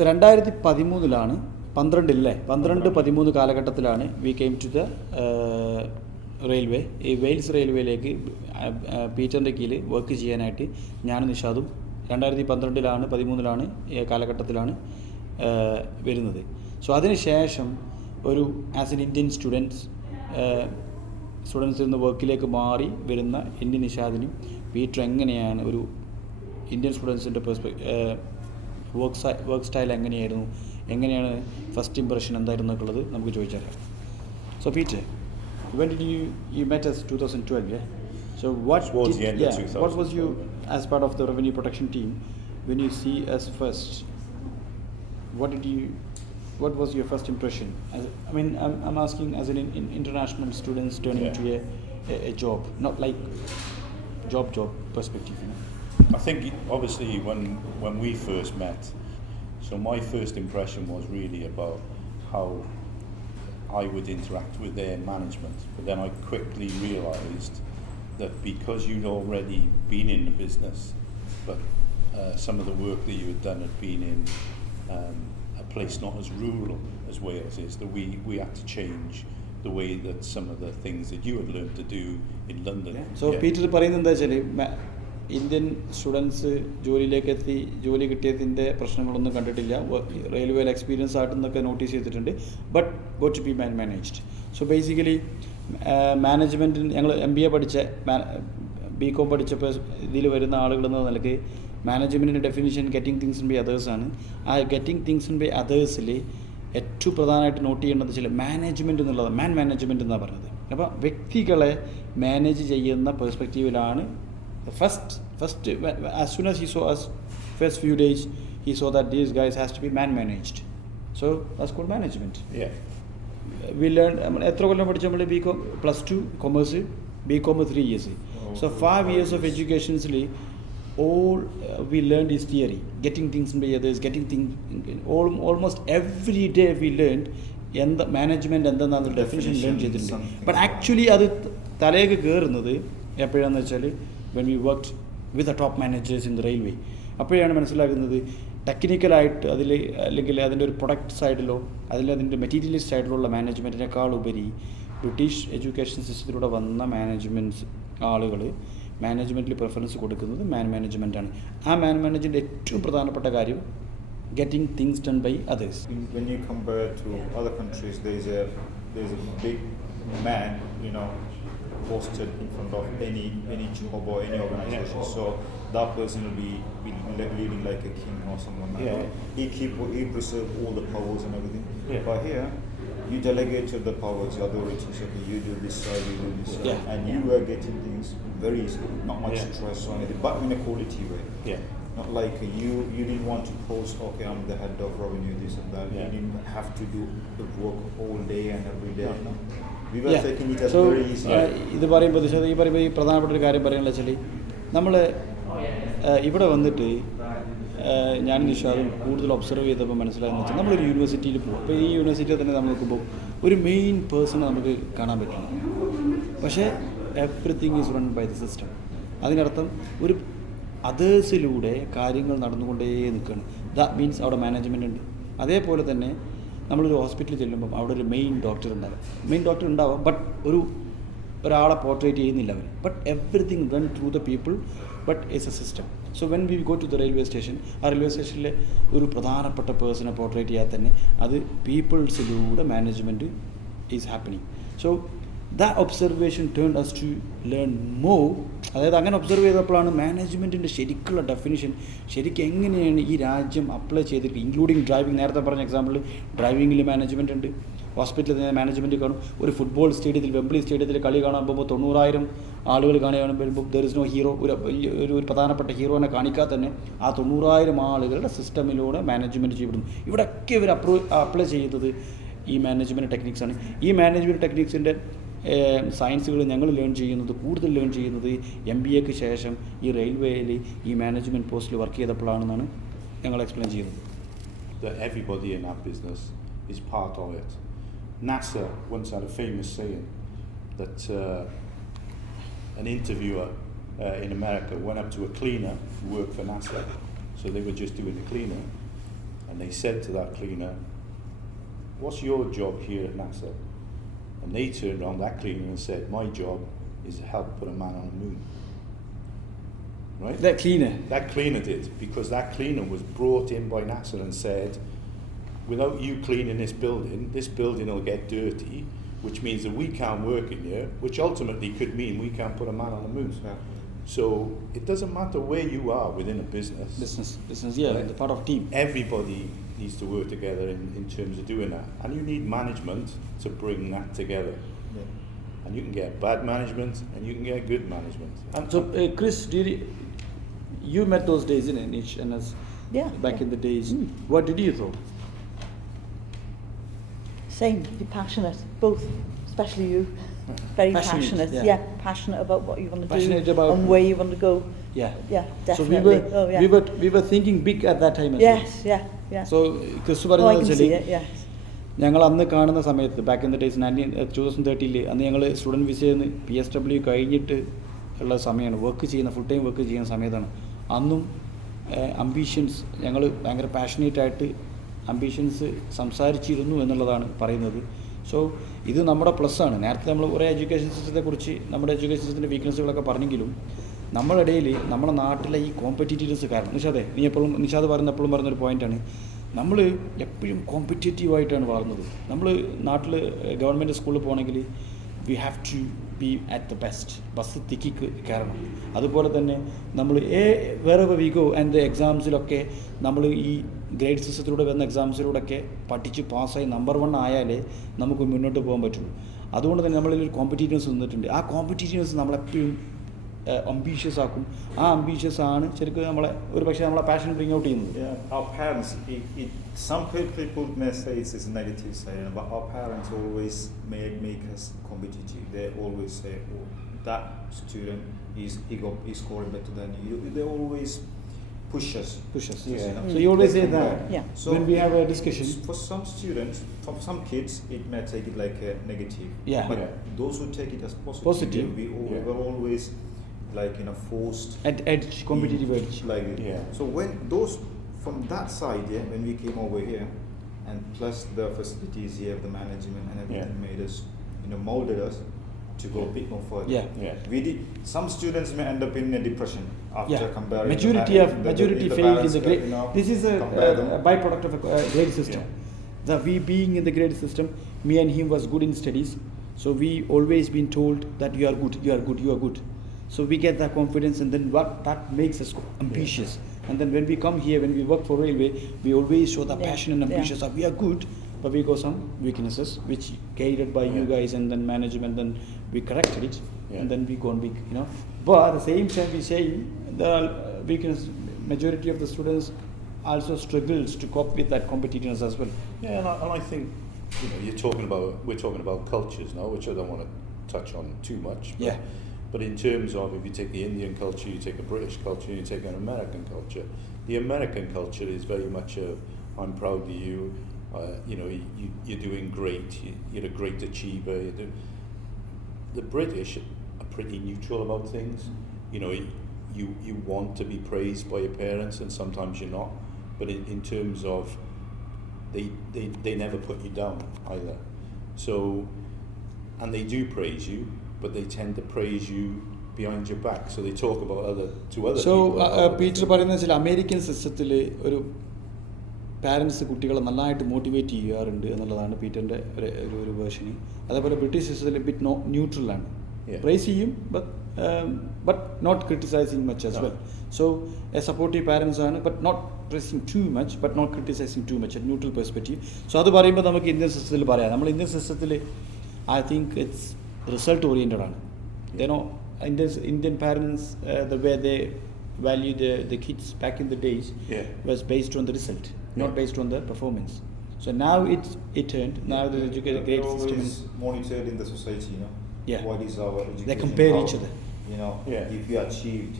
സോ 2013 12-13 കാലഘട്ടത്തിലാണ് we came to the railway. ഈ Wales റെയിൽവേയിലേക്ക് പീറ്ററിൻ്റെ കീഴിൽ വർക്ക് ചെയ്യാനായിട്ട് ഞാനും നിഷാദും 2012-13 കാലഘട്ടത്തിലാണ് വരുന്നത്. സോ അതിനുശേഷം ഒരു ആസ് എൻ ഇന്ത്യൻ സ്റ്റുഡൻസിൽ നിന്ന് വർക്കിലേക്ക് മാറി വരുന്ന ഇന്ത്യൻ നിഷാദിനും പീറ്റർ എങ്ങനെയാണ് ഒരു ഇന്ത്യൻ സ്റ്റുഡൻസിൻ്റെ വർക്ക് സ്റ്റൈൽ എങ്ങനെയാണ് ഫസ്റ്റ് ഇംപ്രഷൻ എന്തായിരുന്നു എന്നുള്ളത് നമുക്ക് ചോദിച്ചറിയാം. So Peter, when did you met us 2012, yeah? So what was you as part of the revenue protection team when you see us first? What was your first impression? I'm asking as an international students turning into a job, not like job perspective, you know. I think obviously when we first met, so my first impression was really about how I would interact with their management, but then I quickly realised that because you'd already been in the business, but some of the work that you had done had been in a place not as rural as Wales is, that we had to change the way that some of the things that you had learned to do in London. So Peter പറയുന്നത് എന്താ വെച്ചാൽ Indian students ജോലി കിട്ടിയതിൻ്റെ പ്രശ്നങ്ങളൊന്നും കണ്ടിട്ടില്ല. റെയിൽവേയിൽ experience ആയിട്ടെന്നൊക്കെ notice ചെയ്തിട്ടുണ്ട്. But got to be managed. So basically മാനേജ്മെൻറ്റിൽ ഞങ്ങൾ MBA പഠിച്ച BCom പഠിച്ചപ്പോൾ ഇതിൽ വരുന്ന ആളുകളെന്ന നിലയ്ക്ക് മാനേജ്മെൻറ്റിൻ്റെ ഡെഫിനിഷൻ ഗെറ്റിംഗ് തിങ്സ് ബൈ അതേഴ്സാണ്. ആ ഗെറ്റിംഗ് തിങ്സ് ബൈ അതേഴ്സിൽ ഏറ്റവും പ്രധാനമായിട്ട് നോട്ട് ചെയ്യേണ്ടത് വെച്ചാൽ മാനേജ്മെൻറ്റ് എന്നുള്ളത് മാനേജ്മെൻറ്റ് എന്നാണ് പറഞ്ഞത്. അപ്പോൾ വ്യക്തികളെ മാനേജ് ചെയ്യുന്ന പെർസ്പെക്റ്റീവിലാണ് First, as soon as he saw us, first few days, he saw that these guys has to be managed. So that's called management. Yeah. We learned. എത്ര കൊല്ലം പഠിച്ച നമ്മൾ BCom +2 commerce, BCom 3 years. So 5 years of educationally, all we learned is theory, getting things by others, almost every day we learned എന്താ മാനേജ്മെൻറ്റ് എന്താണെന്ന് definition learn ചെയ്തിട്ടുണ്ട്. But actually അത് തലേക്ക് കയറുന്നത് എപ്പോഴാണെന്ന് വെച്ചാൽ when we worked with the top managers in the railway, അപ്പോഴാണ് മനസ്സിലാക്കുന്നത് ടെക്നിക്കലായിട്ട് അല്ലെങ്കിൽ അതിൻ്റെ ഒരു പ്രൊഡക്റ്റ് സൈഡിലോ അതിൻ്റെ മെറ്റീരിയലിസ്റ്റ് സൈഡിലുള്ള മാനേജ്മെൻറ്റിനേക്കാൾ ഉപരി ബ്രിട്ടീഷ് എഡ്യൂക്കേഷൻ സിസ്റ്റത്തിലൂടെ വന്ന ആളുകൾ മാനേജ്മെൻറ്റിൽ പ്രിഫറൻസ് കൊടുക്കുന്നത് മാനേജ്മെൻറ്റാണ്. ആ മാനേജ്മെൻറ്റിൻ്റെ ഏറ്റവും പ്രധാനപ്പെട്ട കാര്യം getting things done by others. When you compare to other countries, there's a big man, posted in front of any job or any organization. Yeah. So that person will be living like a king or someone like that. He preserve all the powers and everything. Yeah. But here, you delegate to the powers, the authorities. Okay, you do this side, you do this side, and you were getting things very easily, not much stress or anything, but in a quality way. Yeah. Not like you didn't want to post, okay, I'm the head of revenue, this and that. You didn't have to do the work all day and every day. No? We were taking it as very easy. ഇത് പറയുമ്പോൾ ഈ പ്രധാനപ്പെട്ട ഒരു കാര്യം പറയാനുള്ള വെച്ചാൽ നമ്മൾ ഇവിടെ വന്നിട്ട് ഞാൻ നിഷാദും കൂടുതൽ ഒബ്സർവ് ചെയ്തപ്പോൾ മനസ്സിലായെന്ന് വെച്ചാൽ നമ്മളൊരു യൂണിവേഴ്സിറ്റിയിൽ പോകും. അപ്പോൾ ഈ യൂണിവേഴ്സിറ്റിയിൽ തന്നെ നമ്മൾ നോക്കുമ്പോൾ ഒരു മെയിൻ പേഴ്സണെ നമുക്ക് കാണാൻ പറ്റില്ല. പക്ഷേ everything is run by the system. അതിനർത്ഥം ഒരു അതേഴ്സിലൂടെ കാര്യങ്ങൾ നടന്നുകൊണ്ടേ നിൽക്കുകയാണ്. ദാറ്റ് മീൻസ് അവിടെ മാനേജ്മെൻ്റ് ഉണ്ട്. അതേപോലെ തന്നെ നമ്മളൊരു ഹോസ്പിറ്റലിൽ ചെല്ലുമ്പം അവിടെ ഒരു മെയിൻ ഡോക്ടർ ഉണ്ടാവാം ബട്ട് ഒരാളെ പോർട്രേറ്റ് ചെയ്യുന്നില്ല അവർ. But everything run through the people, but it's a system. So when we go to the railway station, ആ റെയിൽവേ സ്റ്റേഷനിലെ ഒരു പ്രധാനപ്പെട്ട പേഴ്സണെ പോർട്രേറ്റ് ചെയ്യാൻ തന്നെ അത് പീപ്പിൾസിലൂടെ management is happening. So that observation turned us to learn more. അതായത് അങ്ങനെ ഒബ്സർവ് ചെയ്തപ്പോഴാണ് മാനേജ്മെൻറ്റിൻ്റെ ശരിക്കുള്ള ഡെഫിനിഷൻ ശരിക്കും എങ്ങനെയാണ് ഈ രാജ്യം അപ്ലൈ ചെയ്തിരിക്കുക, ഇൻക്ലൂഡിങ് ഡ്രൈവിംഗ്. നേരത്തെ പറഞ്ഞ എക്സാമ്പിൾ ഡ്രൈവിങ്ങിൽ മാനേജ്മെൻറ്റ് ഉണ്ട്, ഹോസ്പിറ്റലിൽ മാനേജ്മെൻറ്റ് കാണും. ഒരു ഫുട്ബോൾ സ്റ്റേഡിയത്തിൽ വെംബ്ലി സ്റ്റേഡിയത്തിൽ കളി കാണാൻ പോകുമ്പോൾ 90,000 ആളുകൾ കാണാൻ വരുമ്പോൾ ദർ ഇസ് നോ ഹീറോ. ഒരു പ്രധാനപ്പെട്ട ഹീറോനെ കാണിക്കാതെ തന്നെ ആ 90,000 ആളുകളുടെ സിസ്റ്റമിലൂടെ മാനേജ്മെൻറ്റ് ചെയ്യപ്പെടുന്നു. ഇവിടെയൊക്കെ ഇവർ അപ്ലൈ ചെയ്തത് ഈ മാനേജ്മെൻറ്റ് ടെക്നിക്സാണ്. ഈ മാനേജ്മെൻറ്റ് ടെക്നിക്സിൻ്റെ സയൻസുകൾ ഞങ്ങൾ കൂടുതൽ ലേൺ ചെയ്യുന്നത് MBAക്ക് ശേഷം ഈ റെയിൽവേയിൽ ഈ മാനേജ്മെൻറ്റ് പോസ്റ്റിൽ വർക്ക് ചെയ്തപ്പോഴാണെന്നാണ് ഞങ്ങൾ എക്സ്പ്ലെയിൻ ചെയ്യുന്നത്. Everybody in that business is part of it. NASA once had a famous saying that an interviewer in America went up to a cleaner who worked for NASA, so they were just doing the cleaner, And they said to that cleaner, what's your job here at NASA? And they turned around that cleaner and said, my job is to help put a man on the moon. Right? That cleaner. That cleaner did, because that cleaner was brought in by NASA and said, without you cleaning this building will get dirty, which means that we can't work in here, which ultimately could mean we can't put a man on the moon. Yeah. So it doesn't matter where you are within a business. Business, yeah, Right. the part of team. Everybody needs to work together in terms of doing that. And you need management to bring that together. Yeah. And you can get bad management and you can get good management. And So, Chris, you met those days in Niche and us back in the days. What did you thought? Same, be passionate, both, especially you. Very Passionate, passionate, yeah. passionate about what you want to Passionate do about- and where you want to go. Yeah. Yeah, So definitely. we were thinking big at that time as Yes, yeah. well. So ക്രിസ്തു Oh, I പറയുന്നത് can വെച്ചാൽ see it, yes. ഞങ്ങൾ അന്ന് കാണുന്ന സമയത്ത് back in the days 2013 അന്ന് ഞങ്ങൾ സ്റ്റുഡൻറ്റ് വിസയിൽ നിന്ന് PSW കഴിഞ്ഞിട്ട് ഉള്ള സമയമാണ്, വർക്ക് ചെയ്യുന്ന ഫുൾ ടൈം വർക്ക് ചെയ്യുന്ന സമയത്താണ്. അന്നും അംബീഷൻസ് ഞങ്ങൾ ഭയങ്കര പാഷനേറ്റ് ആയിട്ട് അംബീഷൻസ് സംസാരിച്ചിരുന്നു എന്നുള്ളതാണ് പറയുന്നത്. സോ ഇത് നമ്മുടെ പ്ലസ്സാണ്. നേരത്തെ നമ്മൾ കുറേ എഡ്യൂക്കേഷൻ സിസ്റ്റത്തെക്കുറിച്ച് നമ്മുടെ എഡ്യൂക്കേഷൻ സിസ്റ്റത്തിൻ്റെ വീക്ക്നെസ്സുകളൊക്കെ പറഞ്ഞെങ്കിലും നമ്മുടെ ഇടയിൽ നമ്മുടെ നാട്ടിലെ ഈ കോമ്പറ്റീറ്റീവ്നെസ് കാരണം നിഷാദ് പറയുന്ന എപ്പോഴും പറയുന്നൊരു പോയിൻ്റാണ്, നമ്മൾ എപ്പോഴും കോമ്പറ്റേറ്റീവായിട്ടാണ് വളർന്നത്. നമ്മൾ നാട്ടിൽ ഗവൺമെൻറ് സ്കൂളിൽ പോകണമെങ്കിൽ we have to be at the best, bus തിക്കി കയറണം. അതുപോലെ തന്നെ നമ്മൾ വേറെ വിഗോ ആൻഡ് എക്സാംസിലൊക്കെ നമ്മൾ ഈ ഗ്രേഡ് സിസ്റ്റത്തിലൂടെ വരുന്ന എക്സാംസിലൂടെയൊക്കെ പഠിച്ച് പാസ്സായി നമ്പർ 1 ആയാലേ നമുക്ക് മുന്നോട്ട് പോകാൻ പറ്റുള്ളൂ. അതുകൊണ്ട് തന്നെ നമ്മളിൽ ഒരു കോമ്പറ്റീറ്റീവ്നെസ് നിന്നിട്ടുണ്ട്. ആ കോമ്പറ്റീറ്റീവ്നെസ് നമ്മളെപ്പോഴും അംബീഷ്യസ് ആക്കും. ആ അംബീഷ്യസ് ആണ് ശരിക്കും നമ്മളെ ഒരു പക്ഷേ നമ്മളെ പാഷൻ ബ്രിങ് ഔട്ട് ചെയ്യുന്നത്. Yeah, our parents, some people may say it's a negative side, but our parents always make us competitive. They always say, oh, that student is scoring better than you. They always push us. Yes. You know, So you always they say that compare. Yeah. So when we have a discussion. For some students, for some kids, it may take it like a negative. Yeah. But Yeah. those who take it as Positive. we were always like forced. At edge, competitive edge. Like it. Yeah. So when those from that side, when we came over here, and plus the facilities here, the management and everything made us, molded us to go a bit more further. Yeah. We did. Some students may end up in a depression after comparing. Majority the failed in parents, the grade. This is compare them. a byproduct of a grade system. We being in the grade system, me and him was good in studies, so we always been told that you are good. So we get that confidence, and then that makes us ambitious. And then when we come here, when we work for railway, we always show the passion and ambition that we are good, but we got some weaknesses which guided by you guys and then management, then we corrected it, and then we gone big, But at the same time, we say there are weaknesses. Majority of the students also struggles to cope with that competitiveness as well. Yeah, and I think we're talking about cultures now, which I don't want to touch on too much. But in terms of, if you take the Indian culture, you take a British culture, you take an American culture. The American culture is very much I'm proud of you. You're doing great. You're a great achiever. The British are pretty neutral about things. You want to be praised by your parents, and sometimes you're not. But in terms of, they never put you down either. So, and they do praise you, but they tend to praise you behind your back. So they talk about other So people. Peter പറയുന്നത് വെച്ചാൽ അമേരിക്കൻ സിസ്റ്റത്തിൽ ഒരു പാരൻസ് കുട്ടികളെ നന്നായിട്ട് മോട്ടിവേറ്റ് ചെയ്യാറുണ്ട് എന്നുള്ളതാണ് പീറ്ററിൻ്റെ ഒരു വേർഷന്. അതേപോലെ ബ്രിട്ടീഷ് സിസ്റ്റത്തിൽ ബിറ്റ് ന്യൂട്രലാണ്, പ്രൈസ് ചെയ്യും but not criticising much as well. So a supportive parents ആണ്, but not praising too much, but not criticising too much, neutral perspective. So അത് പറയുമ്പോൾ നമുക്ക് ഇന്ത്യൻ സിസ്റ്റത്തിൽ പറയാം. നമ്മൾ ഇന്ത്യൻ സിസ്റ്റത്തിൽ I think it's result oriented ആണ്. Indian parents, the way they value the kids back in the days was based on the result, not based on the performance. So now it turned. Now the education grade system is monitored in the society. What is our education? They compare each other. If you achieved,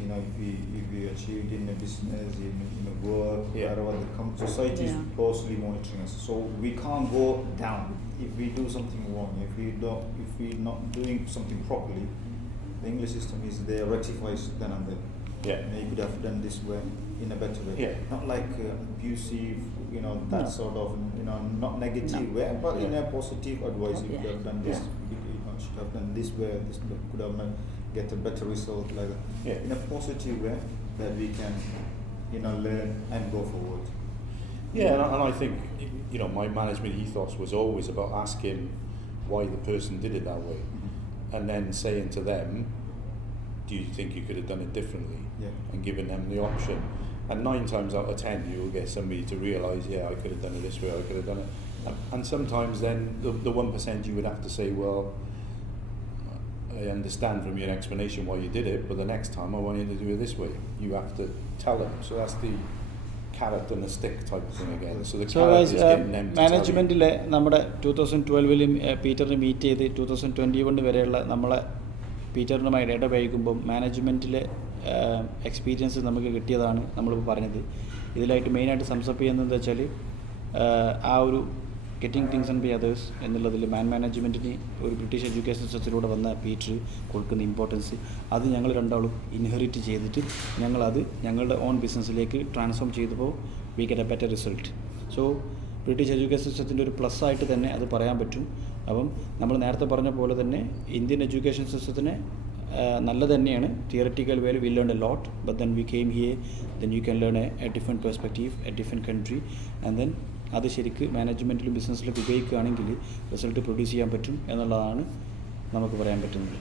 if you achieved in a business, in a work, wherever the society is closely monitoring us. So we can't go down if we do something wrong. If we're not doing something properly, the English system is there, rectifies then and there. You could have done this way in a better way. Not like abusive that sort of not negative way, but in a positive advice. You could have done this. Should have done this way. This could have get a better result, like that. Yeah. In a positive way that we can learn and go forward. Yeah, and I think my management ethos was always about asking why the person did it that way, and then saying to them, do you think you could have done it differently? Yeah. And giving them the option. And 9 times out of 10 you will get somebody to realise, I could have done it this way, I could have done it. And sometimes then the 1% you would have to say, well, I understand from your explanation why you did it, but the next time I want you to do it this way. You have to tell them. So that's the carrot and the stick type of thing again. So the carrot is getting them to tell you. മാനേജ്മെൻറ്റിലെ നമ്മുടെ 2012 പീറ്ററിനെ മീറ്റ് ചെയ്ത് 2021 വരെയുള്ള നമ്മളെ പീറ്ററിനുമായി ഇടപഴകുമ്പം മാനേജ്മെൻറ്റിലെ എക്സ്പീരിയൻസ് നമുക്ക് കിട്ടിയതാണ് നമ്മളിപ്പോൾ പറഞ്ഞത്. ഇതിലായിട്ട് മെയിനായിട്ട് സംസപ്പ് ചെയ്യുന്നത് എന്താ വെച്ചാൽ ആ ഒരു getting things and by others എന്നുള്ളതിൽ മാനേജ്മെൻറ്റിന് ഒരു ബ്രിട്ടീഷ് എഡ്യൂക്കേഷൻ സിസ്റ്റത്തിലൂടെ വന്ന പീറ്റർ കൊടുക്കുന്ന ഇമ്പോർട്ടൻസ് അത് ഞങ്ങൾ രണ്ടാളും ഇൻഹെറിറ്റ് ചെയ്തിട്ട് ഞങ്ങളത് ഞങ്ങളുടെ ഓൺ ബിസിനസ്സിലേക്ക് ട്രാൻസ്ഫോം ചെയ്തപ്പോൾ we get A better result. So British education സിസ്റ്റത്തിൻ്റെ ഒരു പ്ലസ് ആയിട്ട് തന്നെ അത് പറയാൻ പറ്റും. അപ്പം നമ്മൾ നേരത്തെ പറഞ്ഞ പോലെ തന്നെ ഇന്ത്യൻ എഡ്യൂക്കേഷൻ സിസ്റ്റത്തിന് നല്ലത് തന്നെയാണ്. തിയററ്റിക്കൽ വേൽ we learn a lot, but then we came here, then you can learn A different perspective, A different country, and then അത് ശരിക്ക് മാനേജ്മെൻറ്റിലും ബിസിനസ്സിലൊക്കെ ഉപയോഗിക്കുകയാണെങ്കിൽ റിസൾട്ട് പ്രൊഡ്യൂസ് ചെയ്യാൻ പറ്റും എന്നുള്ളതാണ് നമുക്ക് പറയാൻ പറ്റുന്നത്.